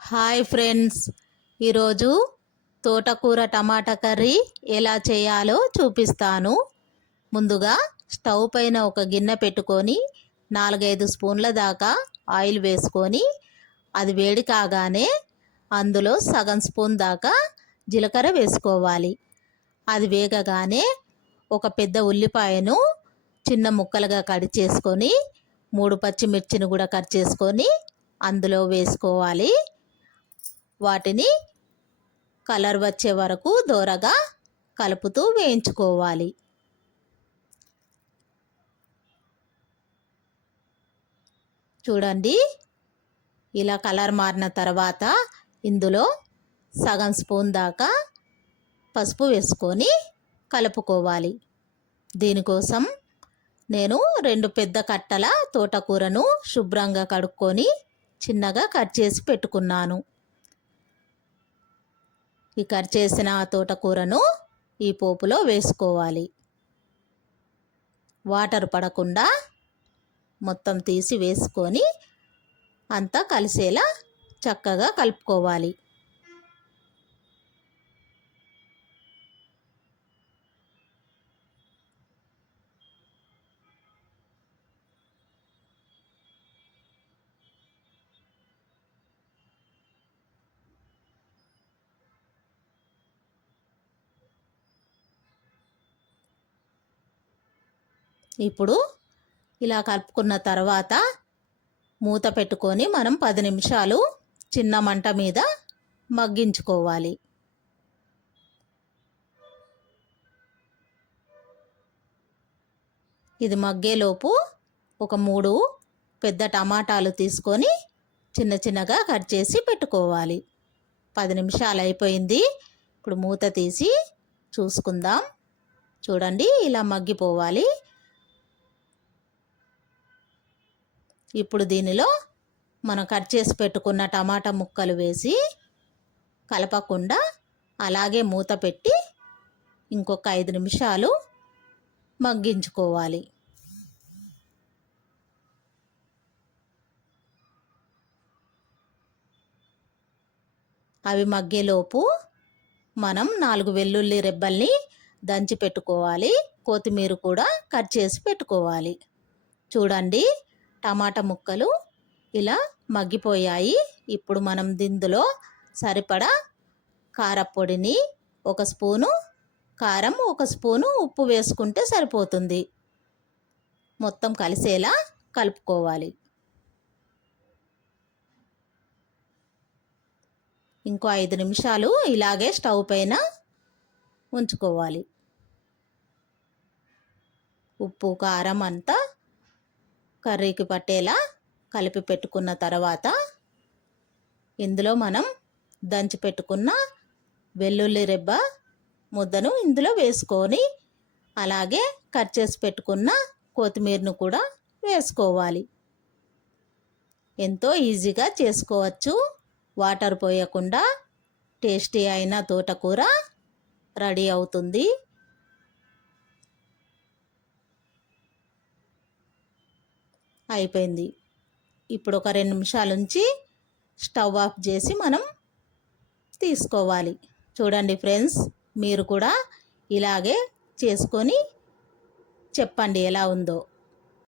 Hi friends, ఈరోజు తోటకూర టమాటా curry ఎలా చేయాలో చూపిస్తాను. ముందుగా స్టవ్ పైన ఒక గిన్నె పెట్టుకొని 4-5 స్పూన్ల దాకా ఆయిల్ వేసుకొని అది వేడి కాగానే అందులో సగం స్పూన్ దాకా జీలకర్ర వేసుకోవాలి. అది వేగగానే ఒక పెద్ద ఉల్లిపాయను చిన్న ముక్కలుగా కట్ చేసుకొని 3 పచ్చిమిర్చిని కూడా కట్ చేసుకొని అందులో వేసుకోవాలి. వాటిని కలర్ వచ్చే వరకు దోరగా కలుపుతూ వేయించుకోవాలి. చూడండి, ఇలా కలర్ మారిన తర్వాత ఇందులో సగం స్పూన్ దాకా పసుపు వేసుకొని కలుపుకోవాలి. దీనికోసం నేను 2 పెద్ద కట్టల తోటకూరను శుభ్రంగా కడుక్కొని చిన్నగా కట్ చేసి పెట్టుకున్నాను. ఈ కట్ చేసిన తోటకూరను ఈ పోపులో వేసుకోవాలి. వాటర్ పడకుండా మొత్తం తీసి వేసుకొని అంతా కలిసేలా చక్కగా కలుపుకోవాలి. ఇప్పుడు ఇలా కలుపుకున్న తర్వాత మూత పెట్టుకొని మనం 10 నిమిషాలు చిన్న మంట మీద మగ్గించుకోవాలి. ఇది మగ్గేలోపు ఒక 3 పెద్ద టమాటాలు తీసుకొని చిన్న చిన్నగా కట్ చేసి పెట్టుకోవాలి. 10 నిమిషాలు అయిపోయింది. ఇప్పుడు మూత తీసి చూసుకుందాం. చూడండి, ఇలా మగ్గిపోవాలి. ఇప్పుడు దీనిలో మనం కట్ చేసి పెట్టుకున్న టమాటా ముక్కలు వేసి కలపకుండా అలాగే మూత పెట్టి ఇంకొక 5 నిమిషాలు మగ్గించుకోవాలి. అవి మగ్గేలోపు మనం 4 వెల్లుల్లి రెబ్బల్ని దంచి పెట్టుకోవాలి. కొత్తిమీర కూడా కట్ చేసి పెట్టుకోవాలి. చూడండి, టమాటా ముక్కలు ఇలా మగ్గిపోయాయి. ఇప్పుడు మనం దీనిలో సరిపడా కారపొడిని 1 స్పూను కారం, 1 స్పూను ఉప్పు వేసుకుంటే సరిపోతుంది. మొత్తం కలిసేలా కలుపుకోవాలి. ఇంకో 5 నిమిషాలు ఇలాగే స్టవ్ పైన ఉంచుకోవాలి. ఉప్పు కారం అంతా కర్రీకి పట్టేలా కలిపి పెట్టుకున్న తర్వాత ఇందులో మనం దంచి పెట్టుకున్న వెల్లుల్లి రెబ్బ ముద్దను ఇందులో వేసుకొని అలాగే కట్ చేసి పెట్టుకున్న కొత్తిమీరను కూడా వేసుకోవాలి. ఎంతో ఈజీగా చేసుకోవచ్చు. వాటర్ పోయకుండా టేస్టీ అయిన తోటకూర రెడీ అవుతుంది. అయిపోయింది. ఇప్పుడు ఒక 2 నిమిషాల నుంచి స్టవ్ ఆఫ్ చేసి మనం తీసుకోవాలి. చూడండి ఫ్రెండ్స్, మీరు కూడా ఇలాగే చేసుకొని చెప్పండి ఎలా ఉందో.